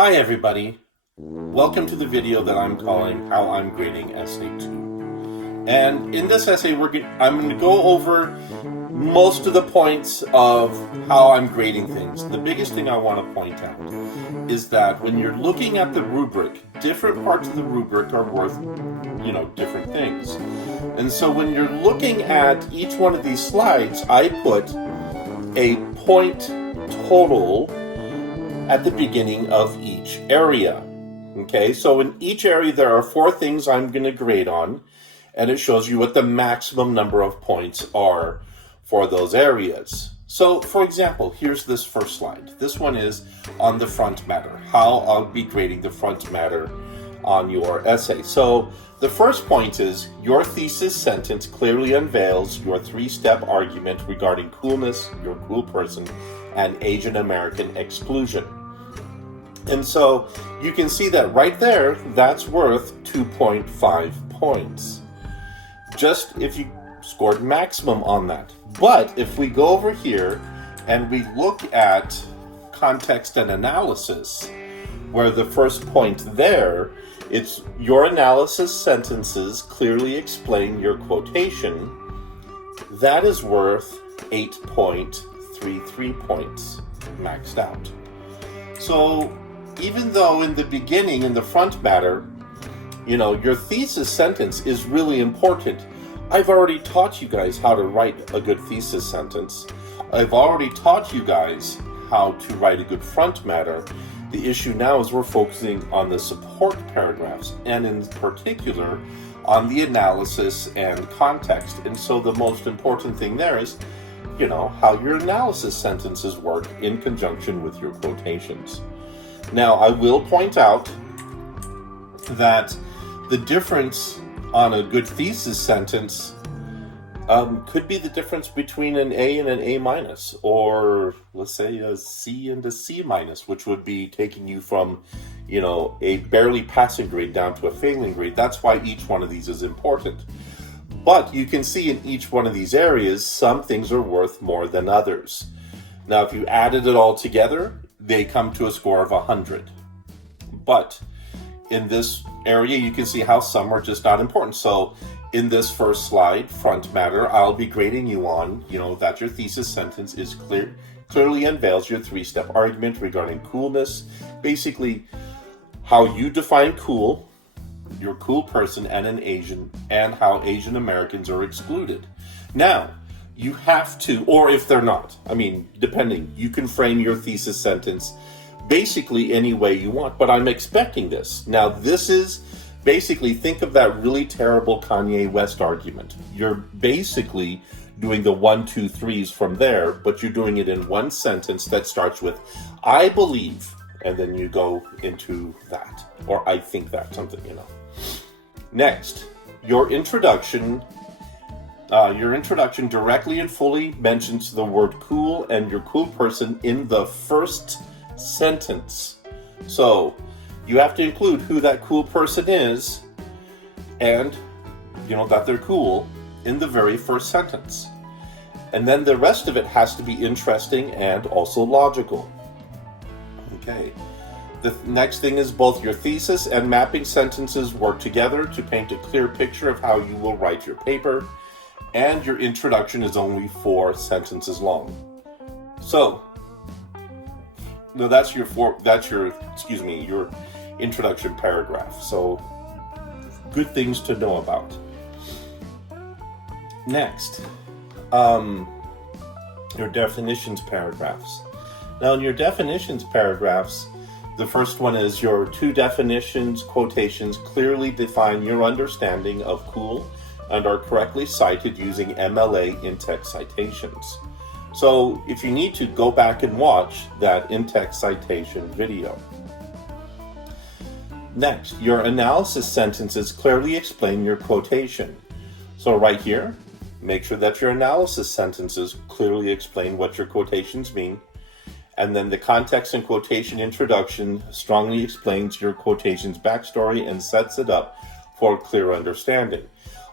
Hi everybody, welcome to the video that I'm calling How I'm Grading Essay 2. And in this essay I'm going to go over most of the points of how I'm grading things. The biggest thing I want to point out is that when you're looking at the rubric, different parts of the rubric are worth, different things. And so when you're looking at each one of these slides, I put a point total at the beginning of each area. Okay, so in each area there are 4 things I'm going to grade on, and it shows you what the maximum number of points are for those areas. So, for example, here's this first slide. This one is on the front matter, how I'll be grading the front matter on your essay. So, the first point is, your thesis sentence clearly unveils your 3-step argument regarding coolness, your cool person, and Asian American exclusion. And so you can see that right there, that's worth 2.5 points. Just if you scored maximum on that. But if we go over here and we look at context and analysis, where the first point there, it's your analysis sentences clearly explain your quotation, that is worth 8.33 points maxed out. So even though in the beginning, in the front matter, your thesis sentence is really important, I've already taught you guys how to write a good thesis sentence. I've already taught you guys how to write a good front matter. The issue now is we're focusing on the support paragraphs, and in particular on the analysis and context. And so the most important thing there is, how your analysis sentences work in conjunction with your quotations. Now, I will point out that the difference on a good thesis sentence could be the difference between an A and an A minus, or let's say a C and a C minus, which would be taking you from, a barely passing grade down to a failing grade. That's why each one of these is important. But you can see in each one of these areas, some things are worth more than others. Now, if you added it all together, they come to a score of 100. But in this area, you can see how some are just not important. So in this first slide, front matter, I'll be grading you on, that your thesis sentence is clearly unveils your 3-step argument regarding coolness. Basically, how you define cool, your cool person, and an Asian, and how Asian Americans are excluded. Now, you have to, or if they're not, depending, you can frame your thesis sentence basically any way you want, but I'm expecting this. Now, this is basically, think of that really terrible Kanye West argument. You're basically doing the 1, 2, 3s from there, but you're doing it in one sentence that starts with, I believe, and then you go into that, or I think that, something, Next, your introduction directly and fully mentions the word cool and your cool person in the first sentence. So you have to include who that cool person is and, that they're cool in the very first sentence. And then the rest of it has to be interesting and also logical. Okay. The next thing is both your thesis and mapping sentences work together to paint a clear picture of how you will write your paper. And your introduction is only 4 sentences long. So, no, that's your introduction paragraph. So, good things to know about. Next, your definitions paragraphs. Now, in your definitions paragraphs, the first one is your 2 definitions, quotations clearly define your understanding of cool and are correctly cited using MLA in-text citations. So if you need to, go back and watch that in-text citation video. Next, your analysis sentences clearly explain your quotation. So right here, make sure that your analysis sentences clearly explain what your quotations mean. And then the context and quotation introduction strongly explains your quotation's backstory and sets it up for clear understanding.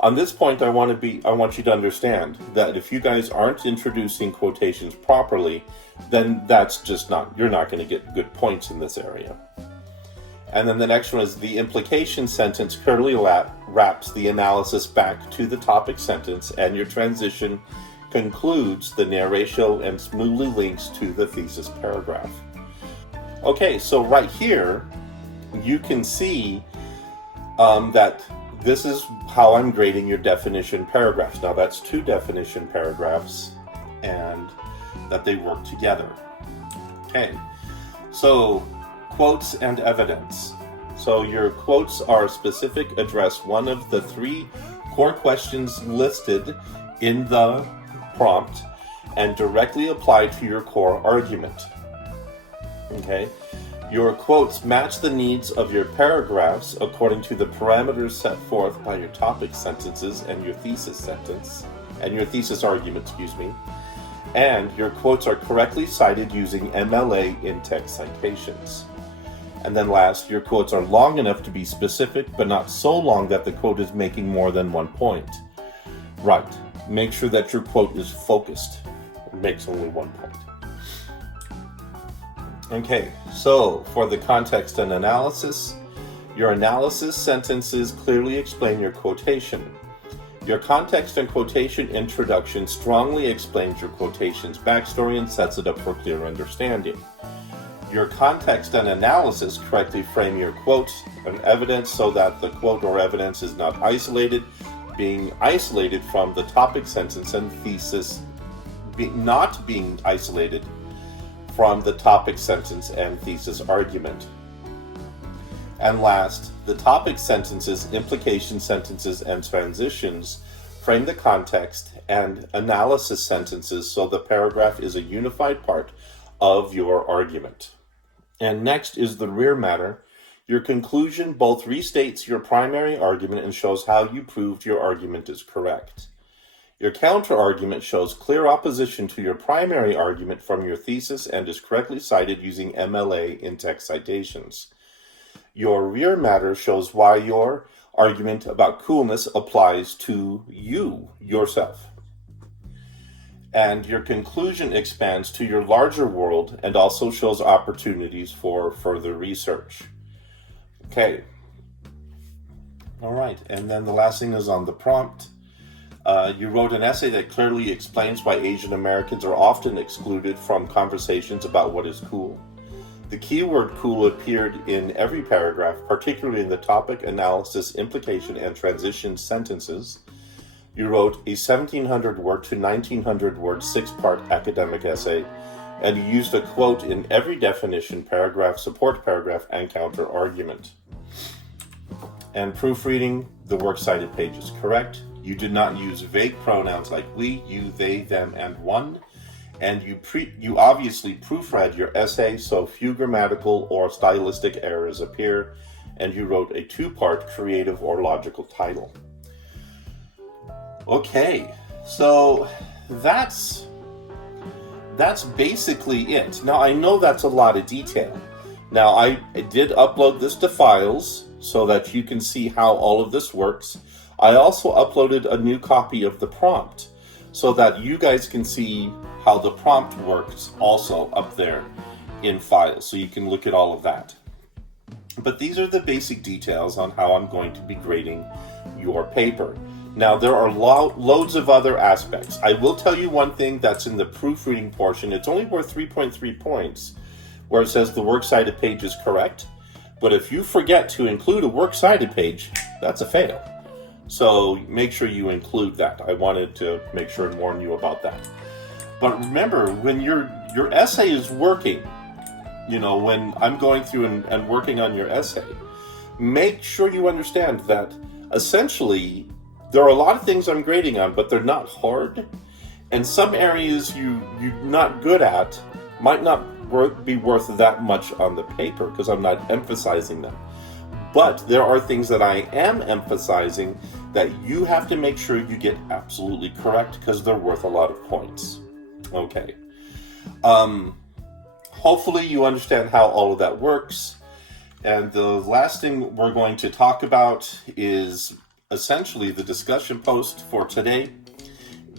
On this point, I want you to understand that if you guys aren't introducing quotations properly, then that's just not, you're not going to get good points in this area. And then the next one is the implication sentence clearly wraps the analysis back to the topic sentence, and your transition concludes the narration and smoothly links to the thesis paragraph. Okay, so right here, you can see that this is how I'm grading your definition paragraphs. Now that's 2 definition paragraphs, and that they work together. Okay, so quotes and evidence. So your quotes are specific, address one of the 3 core questions listed in the prompt and directly apply to your core argument. Okay, your quotes match the needs of your paragraphs according to the parameters set forth by your topic sentences and your thesis sentence, and your thesis argument, and your quotes are correctly cited using MLA in-text citations. And then last, your quotes are long enough to be specific, but not so long that the quote is making more than 1 point. Right. Make sure that your quote is focused. It makes only 1 point. Okay, so for the context and analysis, your analysis sentences clearly explain your quotation. Your context and quotation introduction strongly explains your quotation's backstory and sets it up for clear understanding. Your context and analysis correctly frame your quotes and evidence so that the quote or evidence is not being isolated from the topic sentence and thesis, not being isolated from the topic sentence and thesis argument. And last, the topic sentences, implication sentences, and transitions frame the context, and analysis sentences so the paragraph is a unified part of your argument. And next is the rear matter. Your conclusion both restates your primary argument and shows how you proved your argument is correct. Your counter-argument shows clear opposition to your primary argument from your thesis and is correctly cited using MLA in-text citations. Your rear matter shows why your argument about coolness applies to you, yourself. And your conclusion expands to your larger world and also shows opportunities for further research. Okay. All right, and then the last thing is on the prompt. You wrote an essay that clearly explains why Asian Americans are often excluded from conversations about what is cool. The keyword cool appeared in every paragraph, particularly in the topic, analysis, implication, and transition sentences. You wrote a 1,700 word to 1,900 word 6-part academic essay, and you used a quote in every definition paragraph, support paragraph, and counter argument. And proofreading, the works cited page is correct. You did not use vague pronouns like we, you, they, them, and one. And you obviously proofread your essay, so few grammatical or stylistic errors appear. And you wrote a 2-part creative or logical title. Okay, so that's basically it. Now, I know that's a lot of detail. Now, I did upload this to Files so that you can see how all of this works. I also uploaded a new copy of the prompt so that you guys can see how the prompt works also up there in Files, so you can look at all of that. But these are the basic details on how I'm going to be grading your paper. Now, there are loads of other aspects. I will tell you one thing that's in the proofreading portion. It's only worth 3.3 points, where it says the works cited page is correct. But if you forget to include a works cited page, that's a fail. So make sure you include that. I wanted to make sure and warn you about that. But remember, when your essay is working, when I'm going through and working on your essay, make sure you understand that essentially there are a lot of things I'm grading on, but they're not hard. And some areas you're not good at might not be worth that much on the paper because I'm not emphasizing them. But there are things that I am emphasizing that you have to make sure you get absolutely correct because they're worth a lot of points. Okay. Hopefully you understand how all of that works. And the last thing we're going to talk about is essentially the discussion post for today.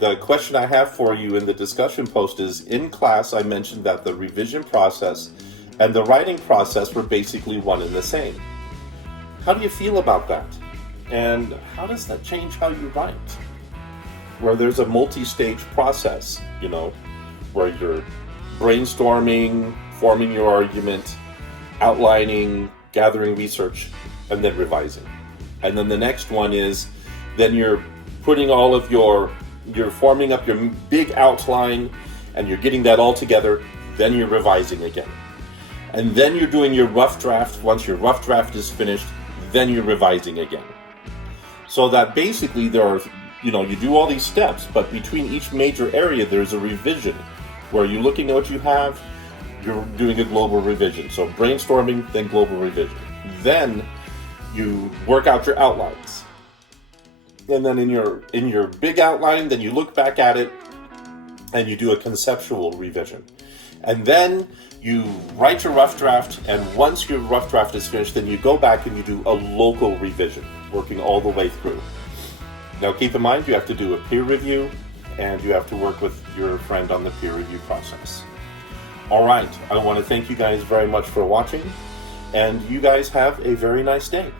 The question I have for you in the discussion post is, in class I mentioned that the revision process and the writing process were basically one and the same. How do you feel about that? And how does that change how you write? Where there's a multi-stage process, where you're brainstorming, forming your argument, outlining, gathering research, and then revising. And then the next one is, then you're putting all of you're forming up your big outline, and you're getting that all together, then you're revising again. And then you're doing your rough draft. Once your rough draft is finished, then you're revising again. So that basically there are, you do all these steps, but between each major area, there's a revision where you're looking at what you have, you're doing a global revision. So brainstorming, then global revision. Then you work out your outlines. And then in your big outline, then you look back at it and you do a conceptual revision. And then you write your rough draft, and once your rough draft is finished, then you go back and you do a local revision, working all the way through. Now keep in mind, you have to do a peer review, and you have to work with your friend on the peer review process. All right, I want to thank you guys very much for watching, and you guys have a very nice day.